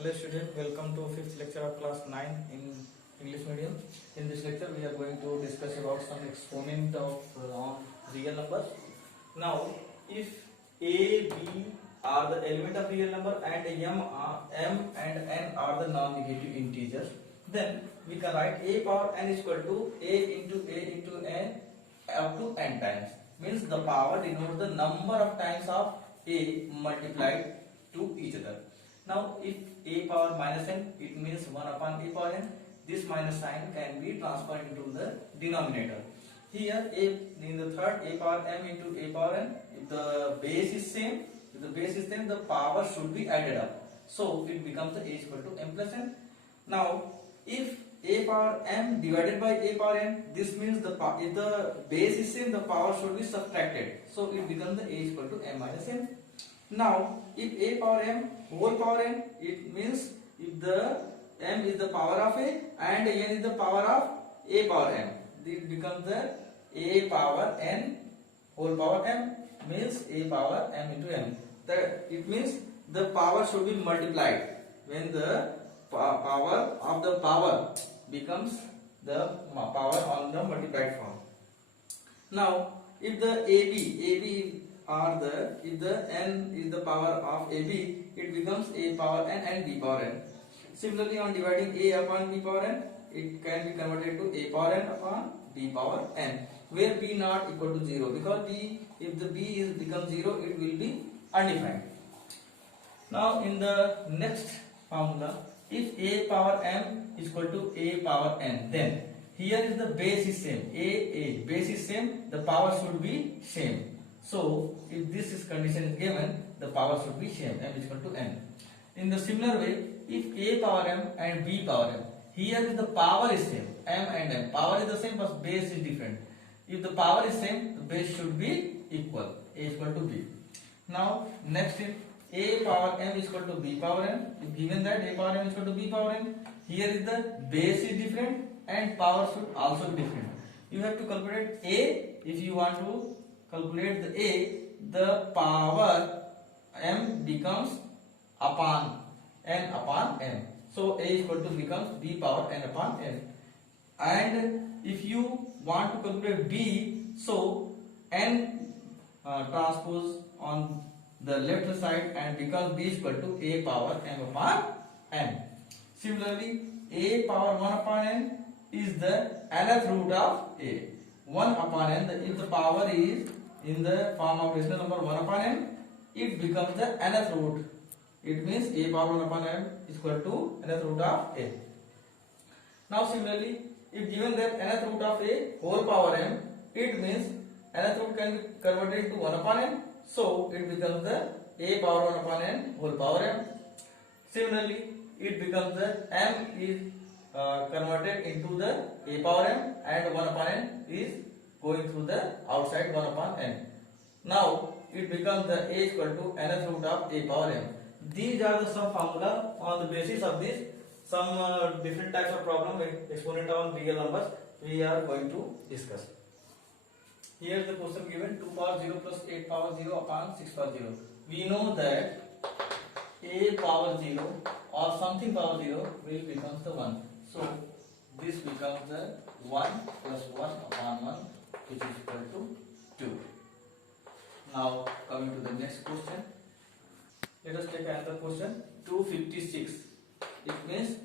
Hello student, welcome to fifth lecture of class 9 in English medium. In this lecture we are going to discuss about some exponent of on real numbers. Now if a, b are the element of real number and m and n are the non-negative integers, then we can write a power n is equal to a into n up to n times. Means the power denotes the number of times of a multiplied to each other. Now if a power minus n, it means 1 upon a power n. This minus sign can be transferred into the denominator. Here a in the third a power m into a power n, if the base is same, the power should be added up. So it becomes the a is equal to m plus n. Now if a power m divided by a power n, this means if the base is same, the power should be subtracted. So it becomes the a is equal to m minus n. Now if a power m whole power n, it means if the m is the power of a and n is the power of a power m, it becomes the a power n whole power m, means a power m into n. It means the power should be multiplied when the power of the power becomes the power on the multiplied form. Now if the AB are if the n is the power of AB, it becomes a power n and b power n. Similarly, on dividing a upon b power n, it can be converted to a power n upon b power n, where b not equal to 0, because if the b becomes 0, it will be undefined. Now in the next formula, if a power m is equal to a power n, then here is the base is same, base is same, the power should be same. So if this is condition is given, the power should be same, m is equal to n. In the similar way, if a power m and b power m, here is the power is same, m and n, power is the same but base is different. If the power is same, the base should be equal, a is equal to b. Now next is a power m is equal to b power n. If given that a power m is equal to b power n, here is the base is different and power should also be different. You have to calculate a. If you want to calculate the a, the power m becomes upon n upon m. So a is equal to becomes b power n upon n. And if you want to calculate b, so n transpose on the left side and becomes b is equal to a power m upon n. Similarly, a power 1 upon n is the nth root of a. 1 upon n, if the power is in the form of rational number 1 upon n, it becomes the nth root. It means a power 1 upon n is equal to nth root of a. Now similarly, if given that nth root of a whole power m, it means nth root can be converted into 1 upon n. So it becomes the a power 1 upon n whole power m. Similarly, it becomes the m is converted into the a power m and 1 upon n is going through the outside 1 upon n. Now it becomes the a is equal to nth root of a power m. These are the some formula. On the basis of this, some different types of problem exponent on real numbers we are going to discuss. Here the question given 2 power 0 plus 8 power 0 upon 6 power 0. We know that a power 0 or something power 0 will become the 1. So this becomes the 1 plus 1 upon 1, which is equal to 2. Now coming to the next question. Let us take another question. 256. It means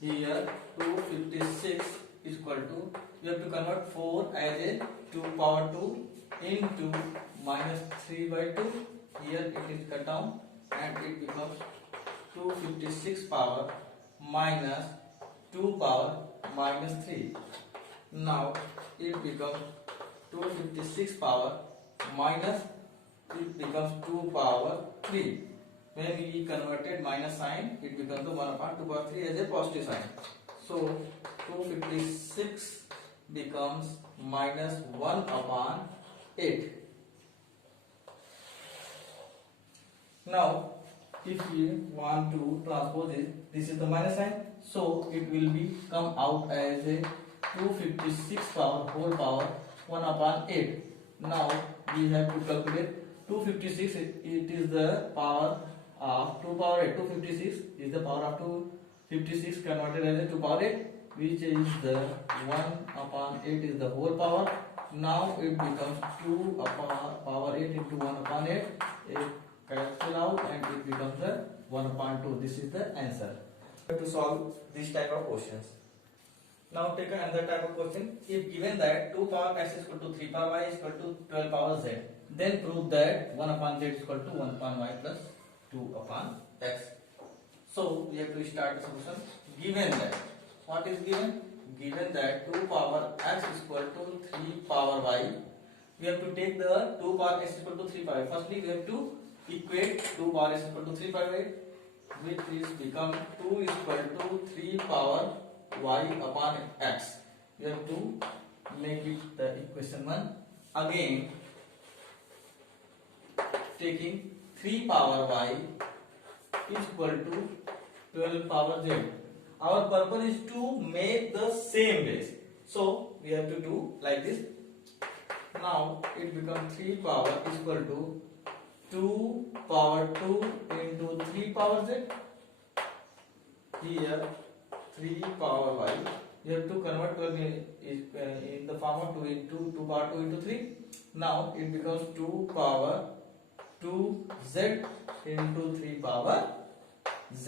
here 256 is equal to, you have to convert 4 as a 2 power 2 into minus 3 by 2. Here it is cut down and it becomes 256 power minus 2 power minus 3. Now it becomes 256 power minus, it becomes 2 power 3. When we converted minus sign, it becomes the 1 upon 2 power 3 as a positive sign. So 256 becomes minus 1 upon 8. Now if you want to transpose it, this is the minus sign, so it will be come out as a 256 power whole power 1 upon 8. Now we have to calculate 256, it is the power of 2 power 8, 256 is the power of 256 converted as a 2 power 8, which is the 1 upon 8 is the whole power. Now it becomes 2 upon power 8 into 1 upon 8. It cancel out and it becomes the 1 upon 2. This is the answer. To solve this type of questions. Now take another type of question. If given that 2 power x is equal to 3 power y is equal to 12 power z, then prove that 1 upon z is equal to 1 upon y plus 2 upon x. So we have to start the solution. Given that, what is given? Given that 2 power x is equal to 3 power y, we have to take the 2 power x is equal to 3 power y. Firstly, we have to equate 2 power x is equal to 3 power y, which is become 2 is equal to 3 power y upon x. We have to make it the equation 1. Again, taking 3 power y is equal to 12 power z. Our purpose is to make the same base. So we have to do like this. Now it becomes 3 power is equal to 2 power 2 into 3 power z. Here 3 power y. You have to convert 12 in the form of 2 into 2 power 2 into 3. Now it becomes 2 power 2 z into 3 power z.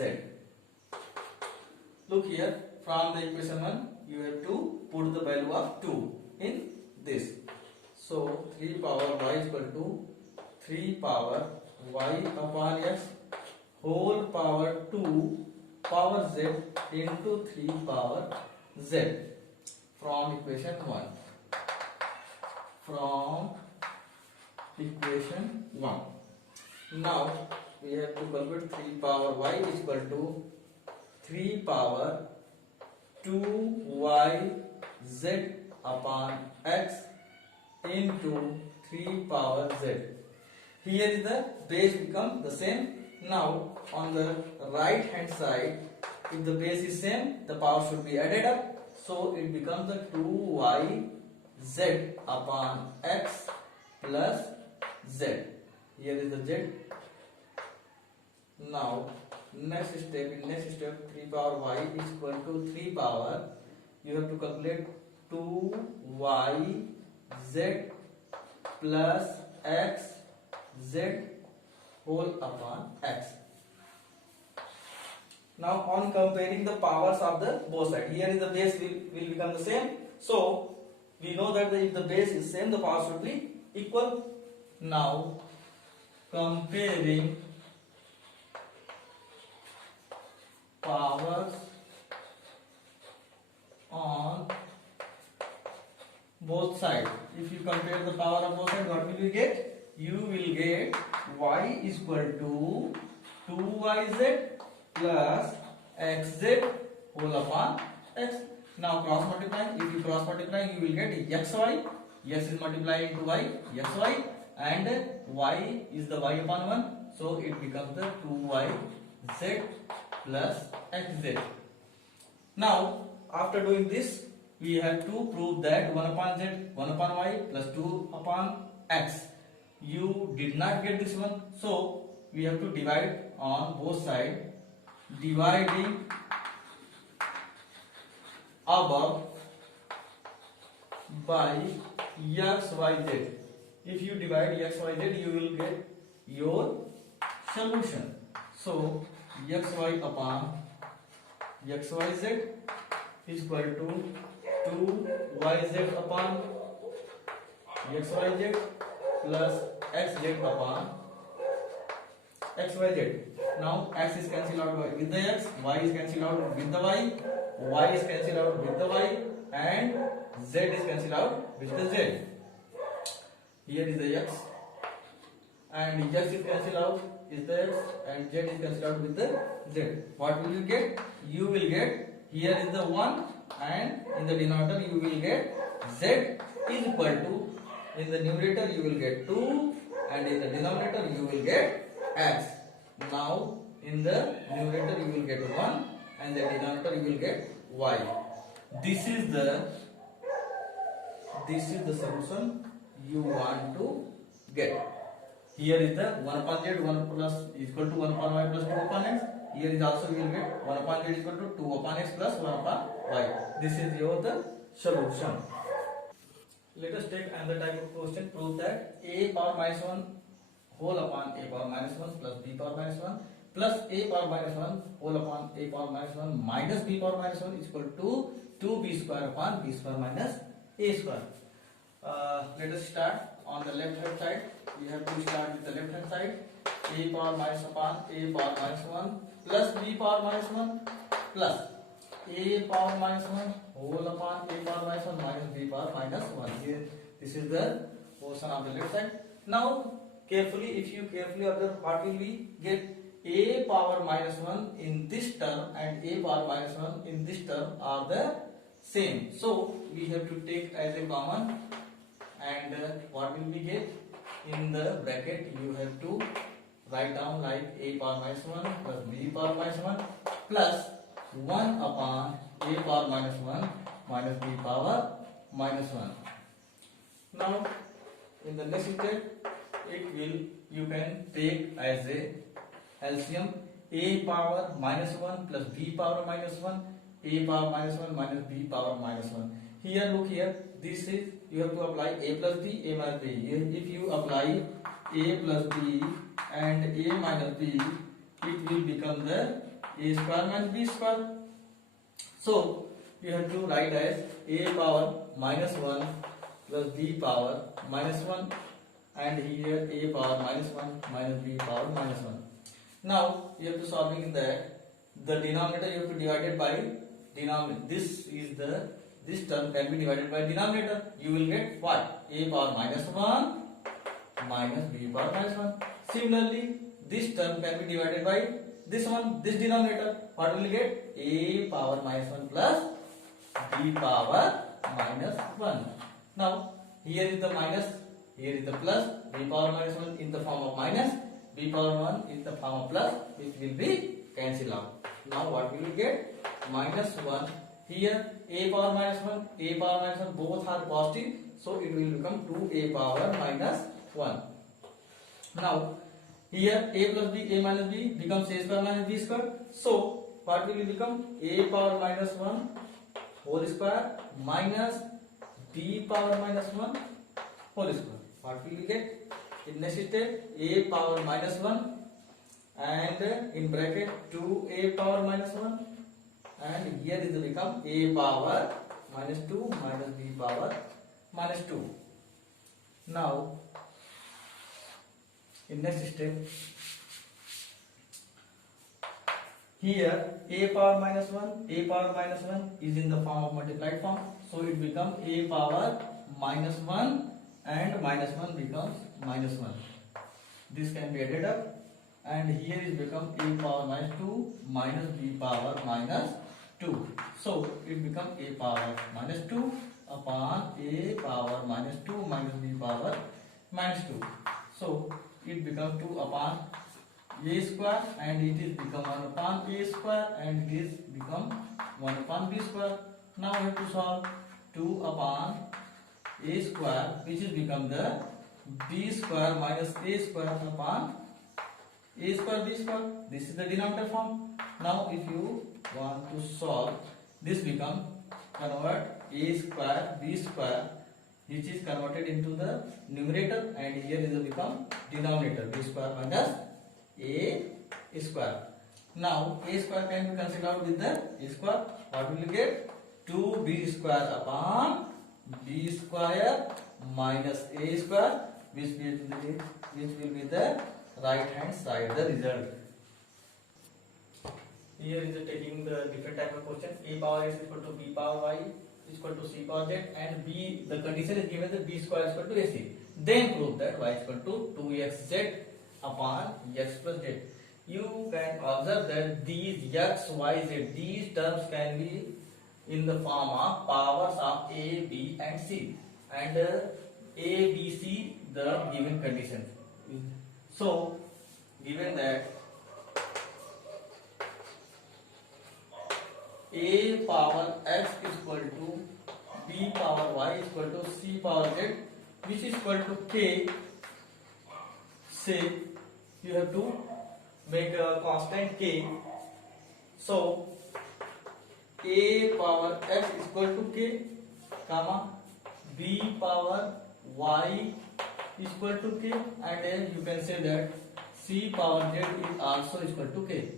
Look here, from the equation 1, you have to put the value of 2 in this. So 3 power y is equal to 3 power y upon x whole power 2 power z into 3 power z from equation 1. From equation 1. Now we have to calculate 3 power y is equal to 3 power 2y z upon x into 3 power z. Here is the base become the same. Now on the right hand side, if the base is same, the power should be added up. So it becomes the 2y z upon x plus z. Here is the z. Now next step, 3 power y is equal to 3 power, you have to calculate 2y z plus x z whole upon x. Now on comparing the powers of the both sides, here is the base will become the same. So we know that if the base is same, the power should be equal. Now comparing powers on both sides. If you compare the power of both sides, what will you get? You will get y is equal to 2yz plus xz whole upon x. Now cross multiplying. If you cross multiply, you will get xy. X is multiplied into y, xy, and y is the y upon 1. So it becomes the 2yz plus xz. Now after doing this, we have to prove that 1 upon z, 1 upon y plus 2 upon x. You did not get this one, so we have to divide on both sides. Dividing above by x, y, z. If you divide x, y, z, you will get your solution. So x, y upon x, y, z is equal to 2yz upon x, y, z plus xz upon x, y, z. Now x is cancelled out with the x, y is cancelled out with the y is cancelled out with the y, and z is cancelled out with the z. Here is the x, and x is cancelled out is the x, and z is cancelled out with the z. What will you get? You will get, here is the 1, and in the denominator you will get z is equal to, in the numerator you will get 2, and in the denominator you will get x. Now in the numerator you will get 1, and the denominator you will get y. This is the solution you want to get. Here is the 1 upon z, 1 plus is equal to 1 upon y plus 2 upon x. Here is also we will get 1 upon z is equal to 2 upon x plus 1 upon y. This is your the solution. Let us take another type of question. Prove that a power minus 1 whole upon a power minus 1 plus b power minus 1 plus a power minus 1 whole upon a power minus 1 minus b power minus 1 is equal to 2b square upon b square minus a square. Let us start on the left hand side. We have to start with the left hand side. A power minus upon a power minus 1 plus b power minus 1 plus a power minus 1 whole upon a power minus 1 minus b power minus 1. Here, this is the portion of the left side. Now, carefully, if you carefully observe, what will we get? A power minus 1 in this term and a power minus 1 in this term are the same. So, we have to take as a common, and what will we get? In the bracket, you have to write down like a power minus 1 plus b power minus 1 plus 1 upon a power minus 1 minus b power minus 1. Now, in the next step, you can take as a LCM a power minus 1 plus b power minus 1, a power minus 1 minus b power minus 1. Here, look here, this is, you have to apply a plus b, a minus b. If you apply a plus b and a minus b, it will become the a square minus b square. So, you have to write as a power minus 1 plus b power minus 1, and here a power minus 1 minus b power minus 1. Now, you have to solving that the denominator you have to divide it by denominator. This term can be divided by denominator. You will get what? A power minus 1 minus b power minus 1. Similarly, this term can be divided by this one, this denominator. What will you get? A power minus 1 plus b power minus 1. Now, here is the minus, here is the plus, b power minus 1 in the form of minus, b power 1 in the form of plus, which will be cancelled out. Now, what will you get? Minus 1. Here, a power minus 1, a power minus 1, both are positive, so it will become 2a power minus 1. Now, here a plus b, a minus b becomes a square minus b square. So, what will it become? A power minus 1 whole square minus b power minus 1 whole square. What will we get? In next step, a power minus 1 and in bracket 2a power minus 1, and here is become a power minus 2 minus b power minus 2. Now, in next step, here a power minus 1 is in the form of multiplied form, so it becomes a power minus 1 and minus 1 becomes minus 1. This can be added up, and here is become a power minus 2 minus b power minus 2. So it becomes a power minus 2 upon a power minus 2 minus b power minus 2. So it becomes 2 upon a square, and it is become 1 upon a square, and it is become 1 upon b square. Now we have to solve 2 upon a square, which is become the b square minus a square upon a square b square. This is the denominator form. Now if you want to solve, this become convert a square b square, which is converted into the numerator, and here is become denominator, b square minus a square. Now a square can be cancelled out with the a square. What will you get? 2b square upon b square minus a square, which will be the right hand side, the result. Here is taking the different type of question. A power x is equal to b power y is equal to c power z, and b, the condition is given that b square is equal to ac. Then prove that y is equal to 2xz upon x plus z. You can observe that these x, y, z, these terms can be in the form of powers of a, b and c, and a, b, c the given condition. So, given that a power x is equal to b power y is equal to c power z, which is equal to k, say you have to make a constant k. So a power x is equal to k, comma b power y is equal to k, and then you can say that c power z is also equal to k.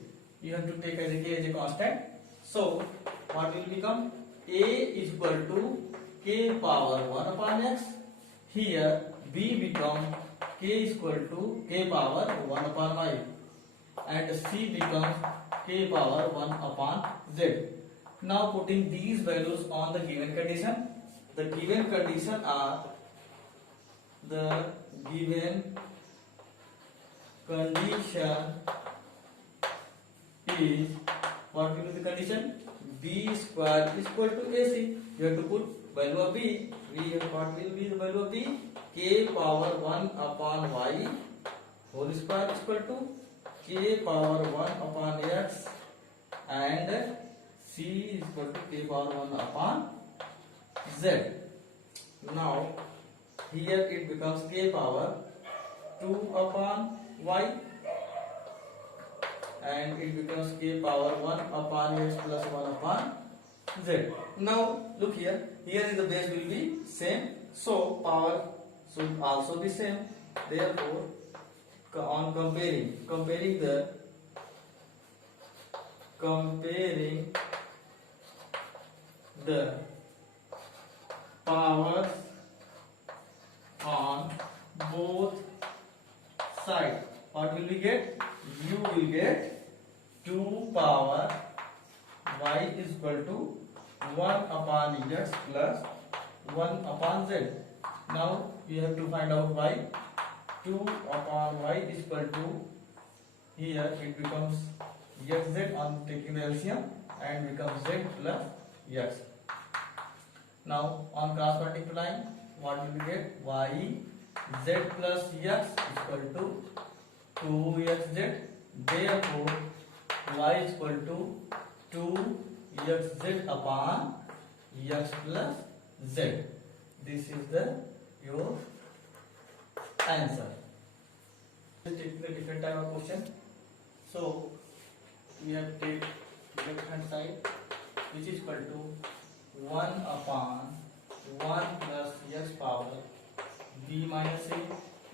You have to take as a k as a constant. So what will become? A is equal to k power 1 upon x. Here b become k is equal to k power 1 upon y, and c becomes k power 1 upon z. Now putting these values on the given condition. The given condition are the given condition is, what will be the condition? B square is equal to AC. You have to put value of B. What will be the value of B? K power 1 upon y whole square is equal to k power 1 upon x, and c is equal to k power 1 upon z. Now here it becomes k power 2 upon y, and it becomes k power 1 upon x plus 1 upon z. Now look here, here is the base will be same, so power should also be same. Therefore on comparing the powers on both sides, what will we get? You will get 2 power y is equal to 1 upon x plus 1 upon z. Now you have to find out y. 2 upon y is equal to, here it becomes xz on taking the LCM, and becomes z plus x. Now on cross multiplying, what will we get? Y z plus x is equal to 2xz. Therefore y is equal to 2xz upon x plus z. This is your answer. Take the different type of question. So we have take left hand side, which is equal to 1 upon 1 plus x power b minus a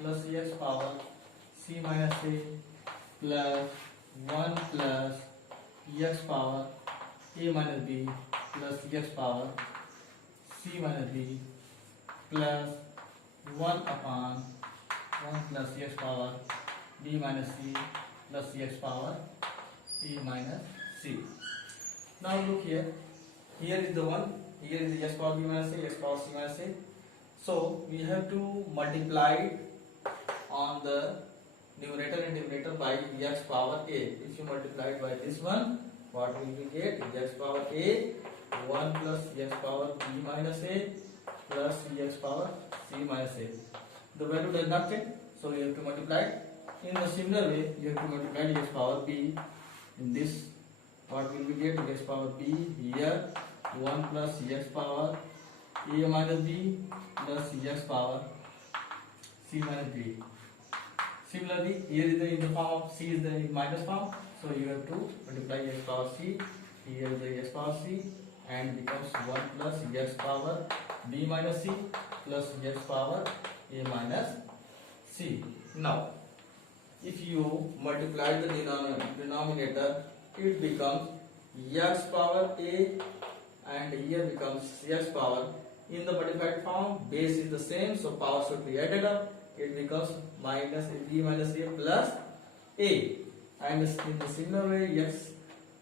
plus x power c minus a plus 1 plus x power a minus b plus x power c minus b plus 1 upon 1 plus x power b minus c plus x power a minus c. Now look here, here is the one, here is the x power b minus a, x power c minus a. So we have to multiply it on the numerator and denominator by x power a. If you multiply it by this one, what will we get? X power a 1 plus x power b minus a plus x power c minus a. The value does not change, so you have to multiply it. In the similar way, you have to multiply x power b in this. What will we get? X power b here 1 plus x power a minus b plus x power c minus b. Similarly, here is in the form of c is the minus form, so you have to multiply x power c. Here is the x power c, and becomes 1 plus x power b minus c plus x power a minus c. Now, if you multiply the denominator, it becomes x power a, and here becomes x power. In the modified form, base is the same, so power should be added up. It becomes minus b minus a plus a, and in the similar way, x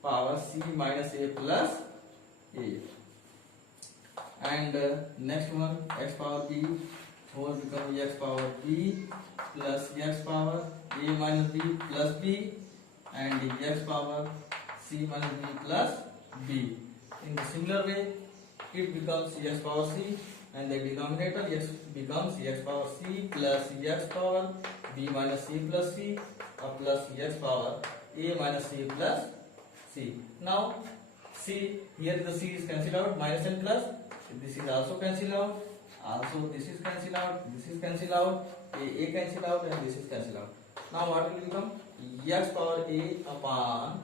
power c minus a plus a. And next one, x power b whole becomes x power b plus x power a minus b plus b, and x power c minus b plus b. In the similar way, it becomes x power c, and the denominator x becomes x power c plus x power b minus c plus c plus x power a minus c plus c. Now c, here the c is cancelled out, minus and plus. This is also cancelled out. Also this is cancelled out. This is cancelled out. A cancelled out, and this is cancelled out. Now what will become? X power a upon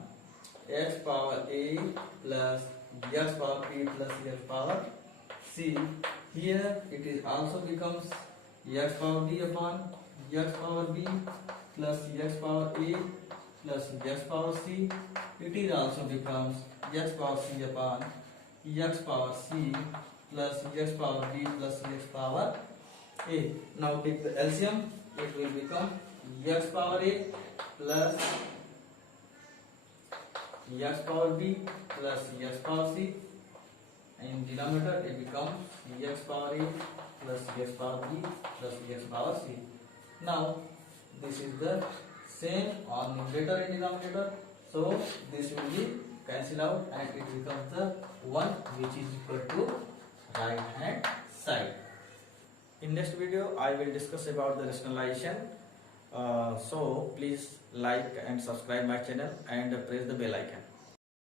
x power a plus x power b plus x power c. Here it is also becomes x power b upon x power b plus x power a plus x power c. It is also becomes x power c upon x power c plus x power b plus x power a. Now take the LCM. It will become x power a plus x power b plus x power c. In denominator it becomes x power a plus x power b plus x power c. Now this is the same on numerator and denominator, so this will be cancelled out and it becomes the 1 which is equal to right hand side. In next video I will discuss about the rationalization. So please like and subscribe my channel and press the bell icon.